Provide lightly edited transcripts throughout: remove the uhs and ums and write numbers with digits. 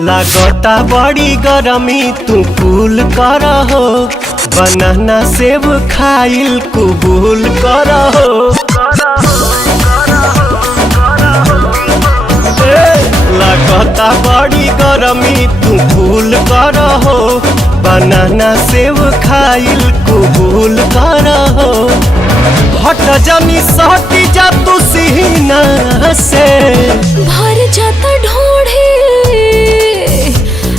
लागता बड़ी गरमी तू कूल कर हो, बनाना सेब खाइल कबूल कर हो। लागता बड़ी गरमी तू कूल कर हो, बनाना सेब खाइल कबूल कर हो। हट जनी सटी जा तू सीना से, भर जाता ढोढ़ी,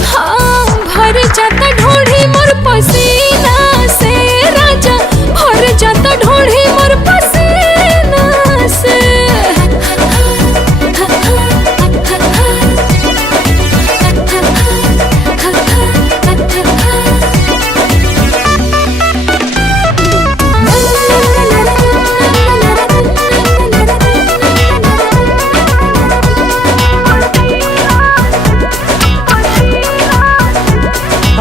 हाँ भर जाता ढोढ़ी मोर पसीना से राजा, भर जाता ढोढ़ी मोर पसीना से।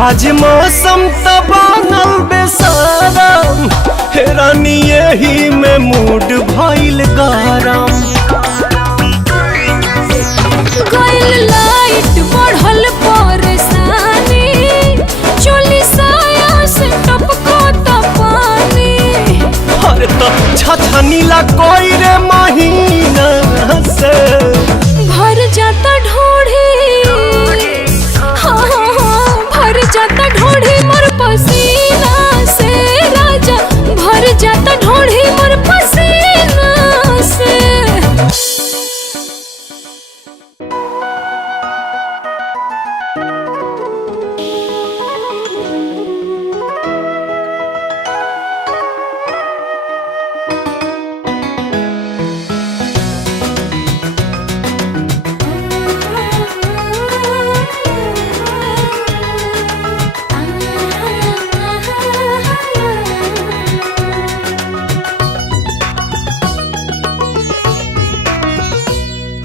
आज मौसम तो बनल बेसारम, रानी यही में मूड भइल गरम। गइल लाइट बढ़ल परेशानी, चोली साया से टपको त पानी। अरे तो छछनीला कोई रे महीना से, भर जाता ढोढ़ी, भर जाता ढोढ़ी मोर पसीना से राजा, भर जाता ढोढ़ी मोर पसीना से।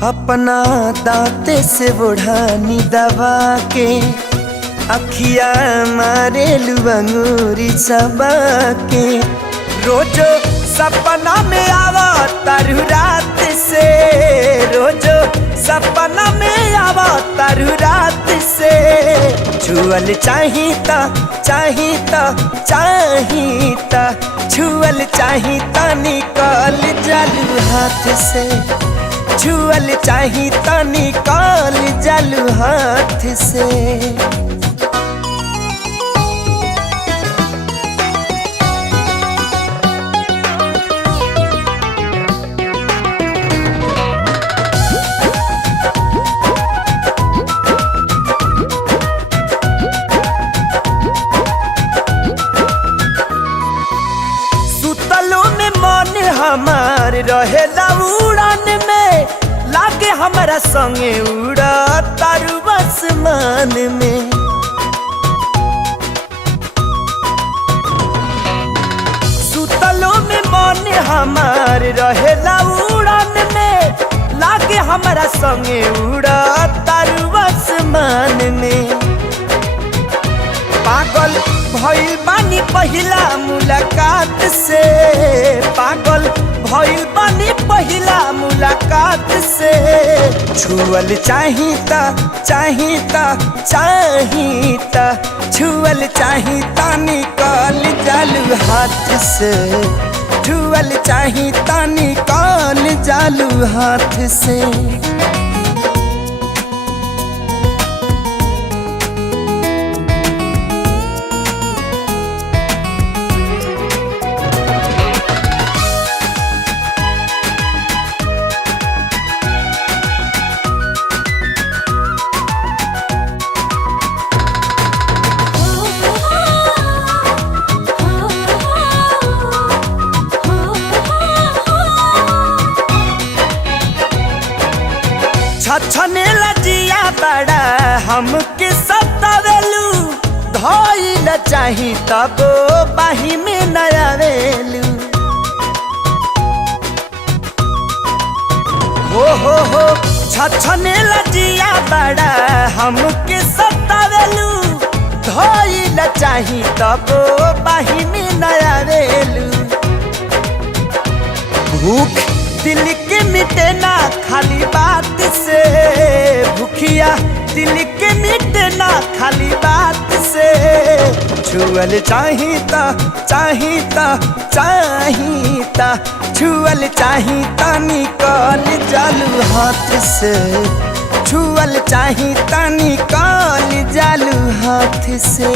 अपना दांते से बुढ़ानी दबा के, अखिया मारे लुअंगूरी सबा के। रोजो सपना में आवा तारू रात से, रोजो सपना में आवा तारू रात से। छुअल चाहिता चाहिता चाहिता, छुअल चाहिता निकाल जालू हाथ से, छुअल चाही त निकाल जालू हाथ से। सुतलो में मन हमार रहेला उड़ान में, लागे हमारा संगे उड़ा तारू आसमान में। सुतलो में मन हमार रहेला उड़ान में, लागे हमारा संगे उड़ा तारू आसमान में। पागल भइल बानी पहिला मुलाकात से, पागल भइल बानी पहिला मुलाकात से। छुअल चाहिता चाहिता चाहिता, छुअल चाहिता निकाल जालू हाथ से, छुअल चाहिता निकाल जालू हाथ से। छछने लजिया बड़ा हमके सतावेलू, धइल चाही तब बाही में नया वेलू। हो छछने लजिया बड़ा हमके सतावेलू, धइल चाही तब बाही में नया वेलू। भूख दिल के मिटे ना खाली बात से, भूखिया दिल के मिटे ना खाली बात से। छुअल चाहिता चाहिता चाहिता छुअल चाहिता निकाल जालू हाथ से। छुअल चाहिता निकाल जालू हाथ से।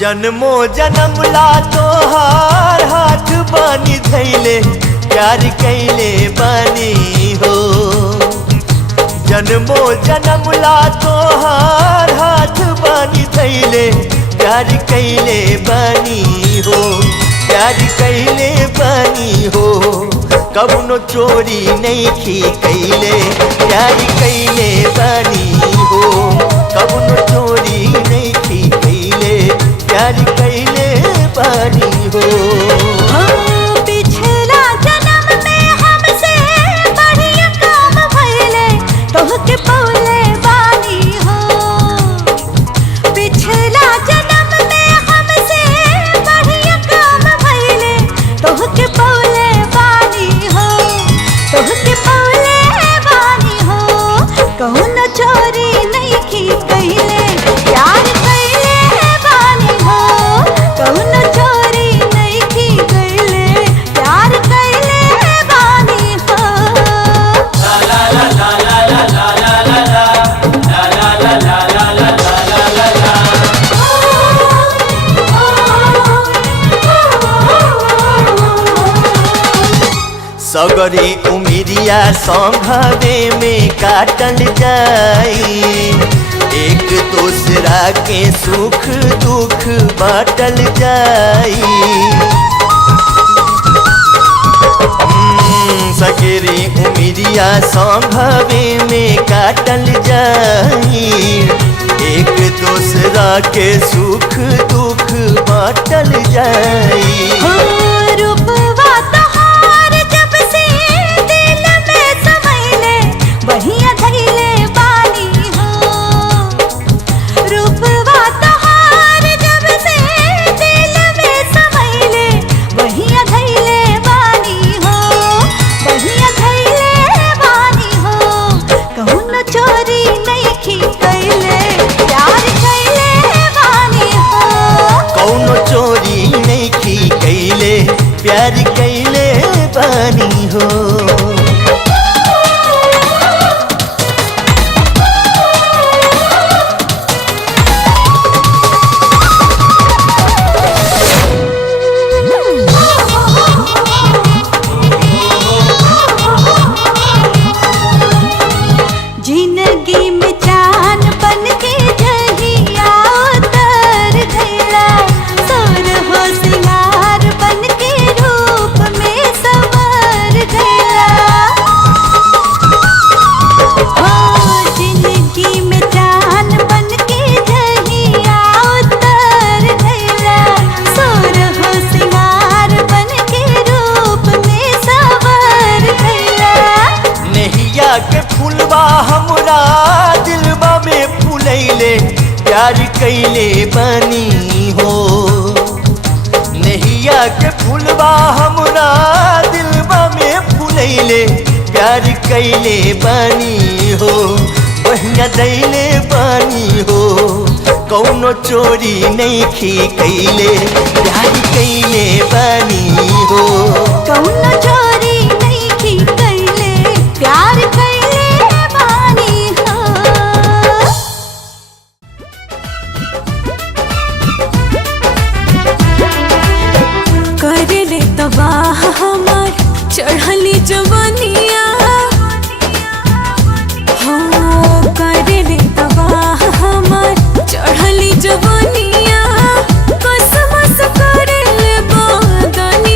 जन्मो जन्म ला तोहार हाथ बानी धैले प्यार कैले बानी हो। जन्मो जन्म ला तोहार हाथ बानी धैले प्यार कैले बानी हो। प्यार कैले बानी हो कबनो चोरी नहीं की कैले प्यार कैले बानी हो। कबनो चोरी नहीं की कैले प्यार कैले बानी हो। पिछला जन्म में हमसे बढ़िया काम भइले तोहके पौले बानी हो। पिछला जन्म में हमसे बढ़िया काम भइले तोहके पौले बानी हो। तोहके सगरी उमिरिया संघवे में काटल जाई, एक दूसरा के सुख दुख बाटल जाई। सगरी उमिरिया संघवे में काटल जाई, एक दूसरा के सुख दुख बाटल जाई। रूपवा तोहार जब से दिल में समैले बढ़िया धैले बानी हो। रूपवा तोहार जब से दिल में समैले बढ़िया धैले बानी हो, बढ़िया धैले बानी हो। कहूँ न चोरी नइखी कैले प्यार कैले बानी हो। कौनो चोरी नइखी कैले प्यार कैले बानी हो। जिंदगी में चांद बन के जहिया उतर गया, सोर हो सिंगार बन के रूप में संवर गया। हो जिंदगी में चांद बन के जहिया उतर गया, सोर हो सिंगार बन के रूप में संवर गया। नैया के फुलवा हमरा दिलवा में फुलैले प्यार कैले बानी हो। नैया के फुलवा हमरा दिलवा में फुलैले प्यार कैले बानी हो, बढ़िया दैले बानी हो। कौनो चोरी नइखी कैले प्यार कैले बानी हो। कौन चोरी नइखी कैले प्यार कैले बानी हो। करेले तबाह हमार चढ़ली जवनिया हो, करेले तबाह हमार चढ़ली जवनिया। कसमस करेले बदनिया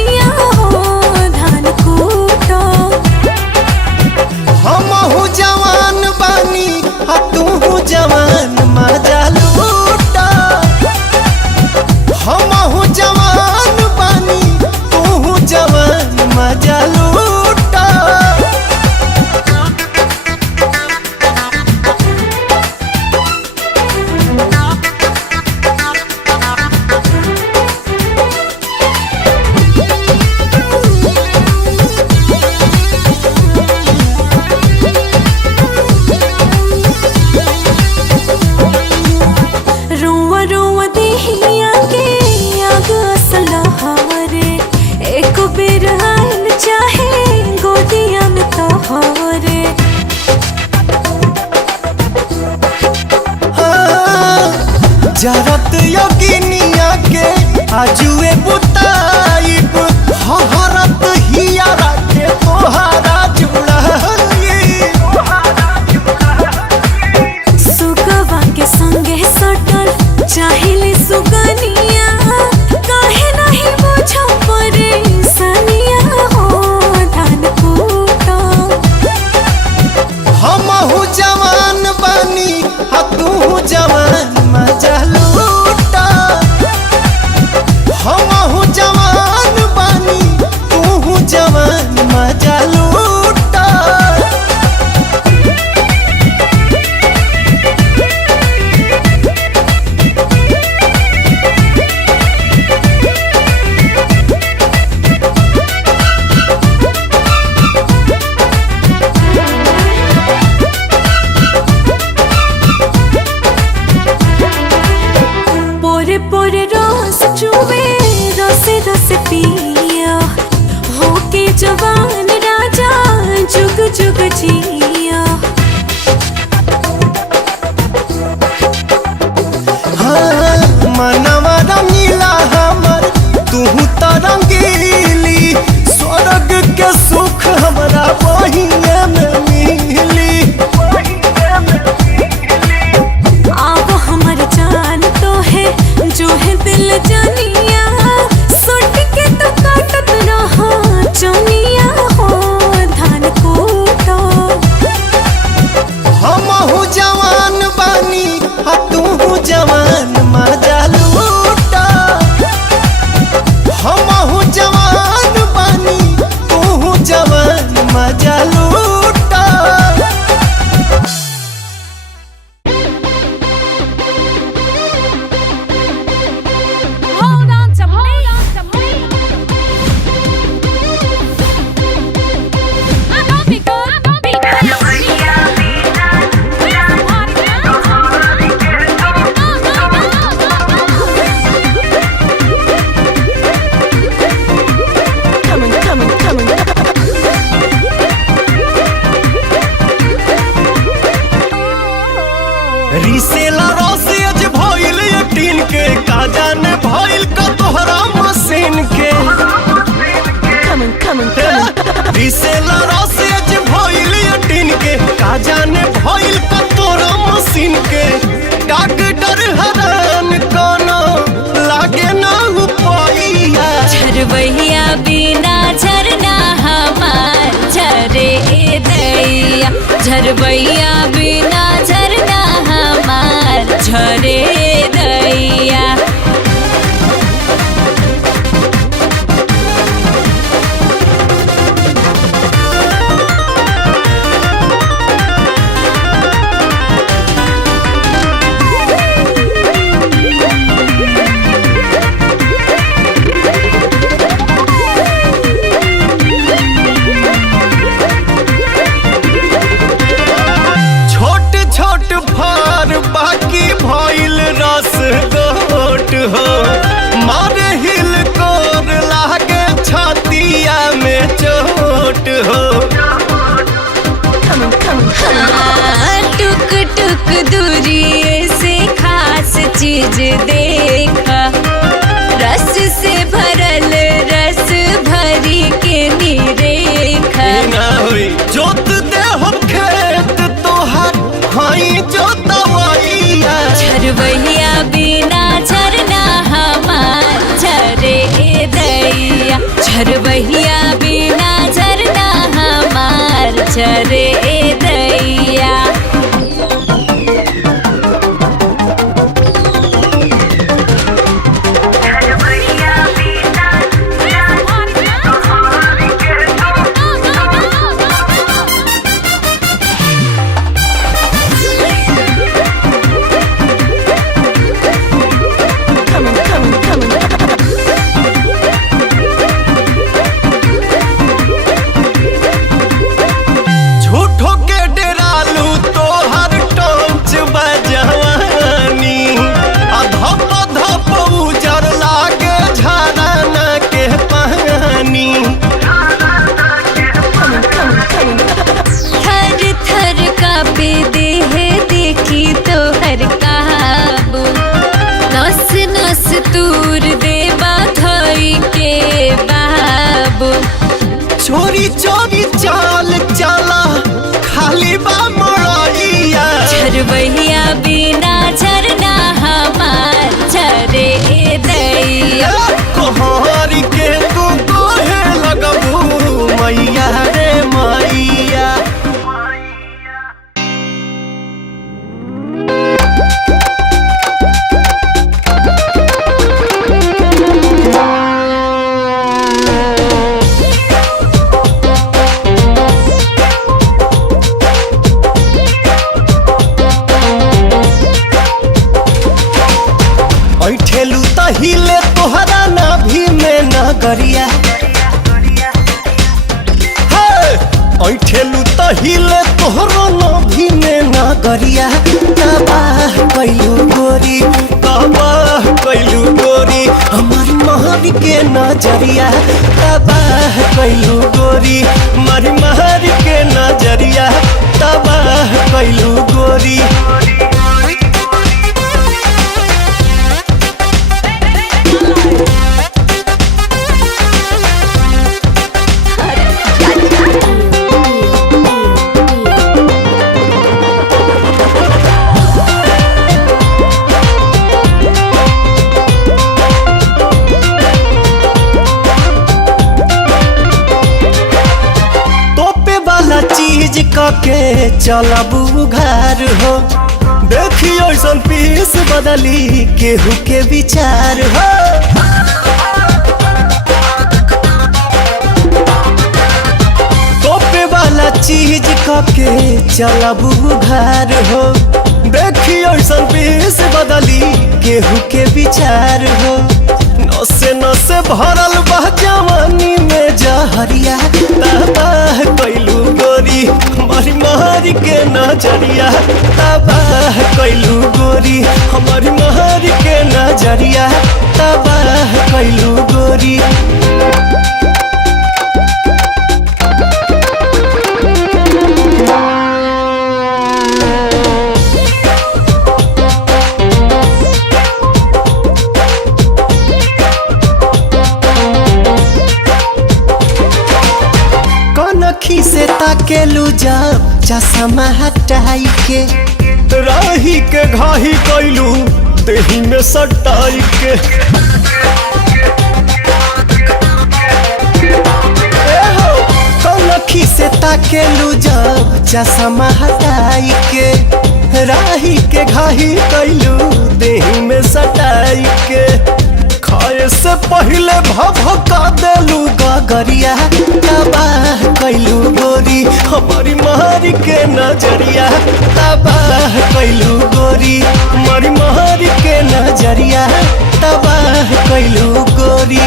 पीसेला रसेज भइल टिन के का जाने भइल कतोरा मशीन के डॉक्टर हैरान कोनो लागे ना उपाइया झरबैया बिना झरना हमार झरे दैया झरबैया बिना झरना हमार झरे दैया छोट छोट फार बाकी भइल रस गोट हो मारे हिल कोर लागे छातिया में चोट हो हाँ, टुक टुक दूरी से खास चीज देखा रस से भरल रस भरी के निरेखा ना होई जोत दे हम खेत तोहार हई जोतवैया झरबैया बिना झरना हमार झरे दैया झरबैया बिना झरना हमार झरे दैया झूठो के डेरालू तोहर टोंच बजवानी अधप धप उजर लागे झरना के पानी थर थर कापे देह देखी तो हर काबू नस नस तूर देवा धोई के बाबू चोरी चोरी चाल चला खाली बा मड़ैया झरबैया बिना झरना हमार झरे दैया कोहरी के तू कोहे लगबू मैया रे मैया ऐठेलू तहिले तोहरा नाभि में नगरिया ऐठेलू तहिले तोहरो नाभि में नगरिया तबाह कैलू गोरी तबाह कैलू गोरी हमार महर के नजरिया तबाह कैलू गोरी हमारी महर के नजरिया तबाह कैलू गोरी तोपे वाला चीज कके चलबू घर हो देखियो ऐसन पीस बदली केहू के विचार हो तोपे वाला चीज कके चलबू घर हो देखियो ऐसन पीस बदली केहू के विचार हो नसे नसे भरल बा जवानी में जहरिया तबाह कैलू गोरी हमारी महर के नजरिया तबाह कैलू गोरी हमारी महर के नजरिया तबाह कैलू गोरी ताकेलू जब चश्मा हटाई के राही के घाही कैलू देही में सटाई के कनखी से ताकेलू जब चश्मा हटाई के राही के घाही कैलू देही में सटाई के खाए से पहले भभका देलू गगरिया तबाह कैलू गोरी हमारी मारी के नजरिया तबाह कैलू गोरी हमारी मारी के नजरिया तबाह कैलू गोरी।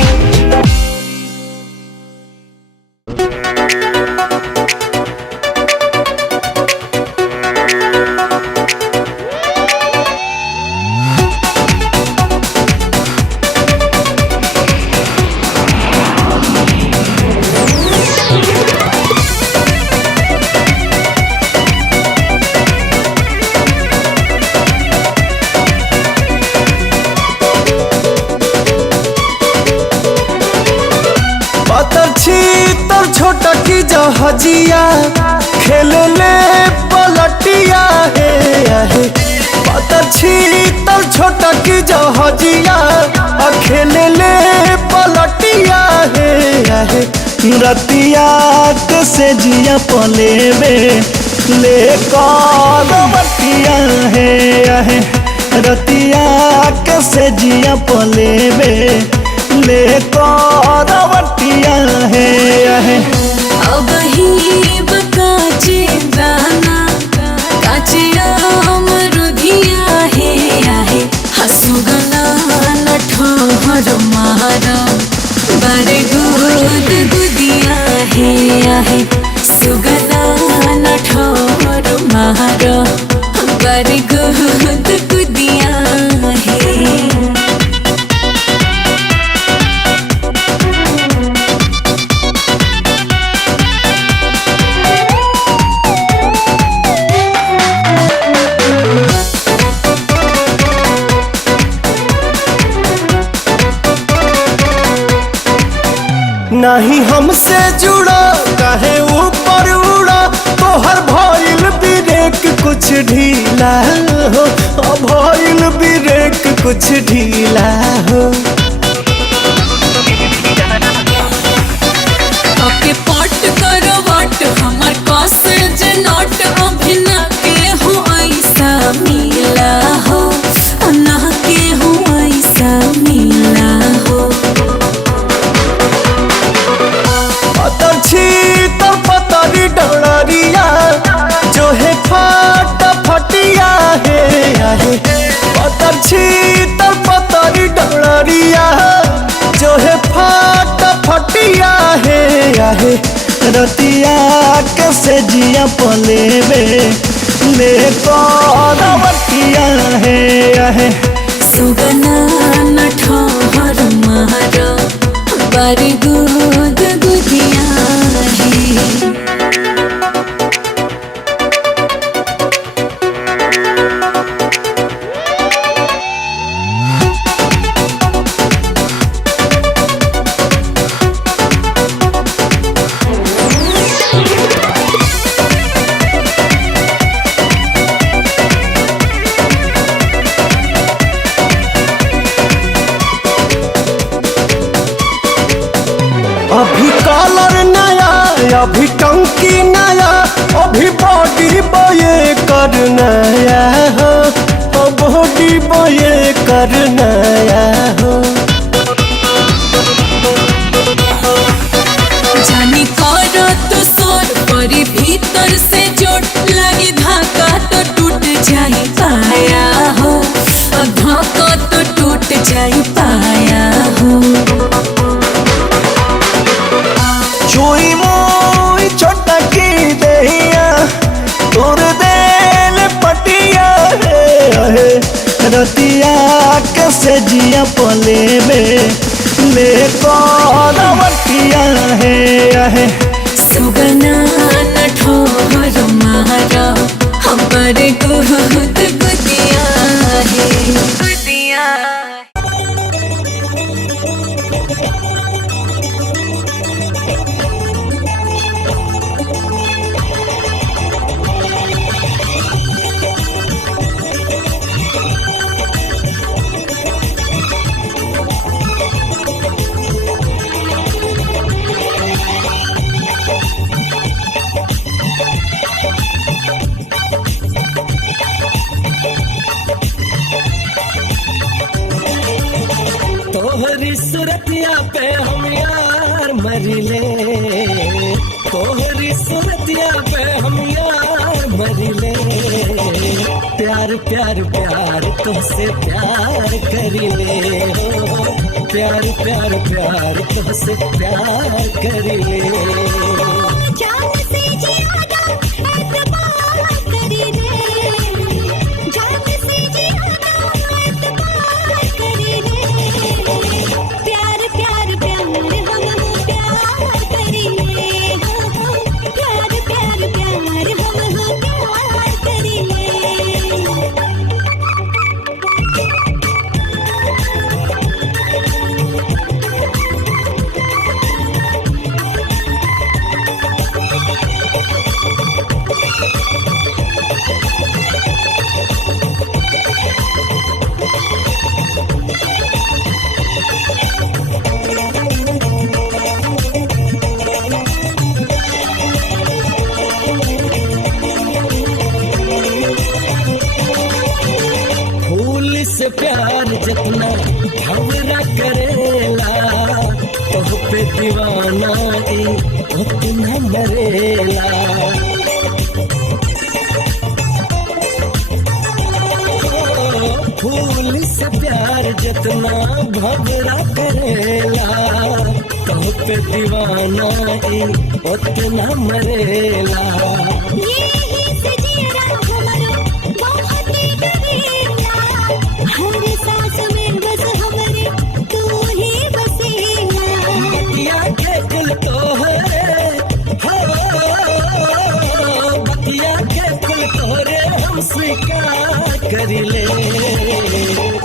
छोटा की जहाजिया खेले ले पलटिया है पता छीतर छोटा की जहाजिया खेले ले पलटिया है रतिया के से जिया पले में ले बटिया है रतिया के से जिया पले में ले बटिया है अब ही बकाचे दाना काचे अमरुधिया है हसुगना नठोर मारा बारे गुद गुदिया है सुगना नठोर मारा बारे गुद गुदिया है। नहीं हमसे जुड़ा कहे ऊपर उड़ा तो हर भइल ब्रेक कुछ ढीला हो भइल ब्रेक कुछ ढीला हो ओके पट करो वट हमर कॉसेज नॉट अभिना के हो ऐसा मिला हो ना के हो ऐसा मिला हो पतरी डरिया जो है फटिया है पतर छीतर पतरी डरिया जो है फटिया है रतिया के से जिया पले में ले बटिया है सुगना नठोर मारा बारी गुद गुदिया है। अभी कलर नया अभी टंकी नया अभी बॉडी बये कर नया हो बॉडी बये कर नया हो जानी करो तो सोर परी भीतर से चोट लगी धाका तो टूट जाई पाया हो धाका तो टूट जाई पाया हो चोई मोई छोटा की दहिया तोर देल पटिया है रतिया के से जिया पले में ले बटिया है सुगना नठोर मारा हमर गुद गुदिया है। मरिले तोहरी सूरतिया पे हम यार मरिले प्यार प्यार प्यार तुझसे प्यार करिले हो प्यार प्यार प्यार तुझसे प्यार करिले जान से ज्यादा एतबार करीले जान से ज्यादा एतबार करीले प्यार प्यार प्यार हम प्यार करीले प्यार प्यार प्यार हम प्यार करीले फूल से प्यार जितना भंवरा करेला तोह पे दीवाना उतना मरेला फूल से प्यार जितना भंवरा करेला तोह पे दीवाना उतना मरेला यही सजीरा हमारा बहुत ही करीला हर सांस में बस हमारे तू ही बसेला बतिया के दिल तोहरे हो बतिया के दिल तोहरे हम स्वीकार करिले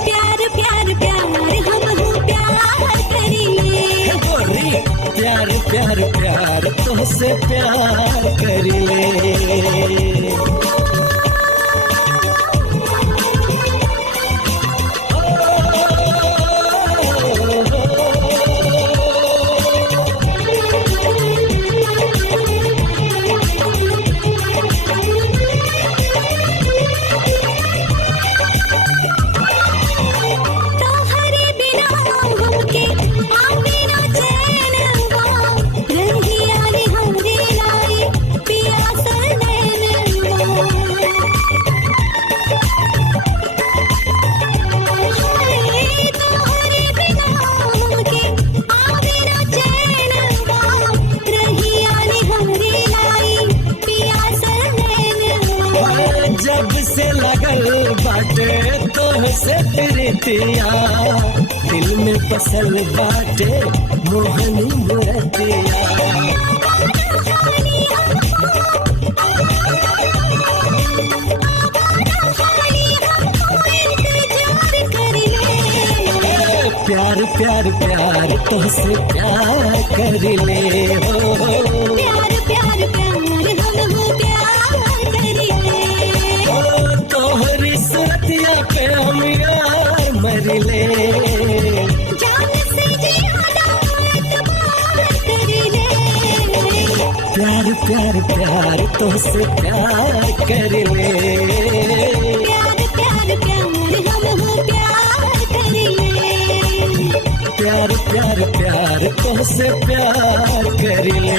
प्यार प्यार प्यार हम प्यार करीले गोरी प्यार प्यार प्यार तुझसे प्यार करिले तोहरे बिना हमके आवे ना चैनवा रहिया रे हमरे लाई पियास नैनवा तोहरे बिना हमके आवे ना चैनवा रहिया रे हमरे लाई पियास नैनवा जब से लगल बाटे तोहसे प्रीतिया दिल में बसल बाटे मोहनी मूर्तिया प्यार प्यार प्यार तुझसे प्यार करिले हो प्यार प्यार प्यार हम प्यार करीले तोहरी सूरतिया पे हम यार मरिले जान से ज्यादा एतबार करीले प्यार प्यार प्यार तुझसे प्यार करिले प्यार प्यार प्यार हम प्यार करीले प्यार प्यार प्यार तुझसे प्यार करिले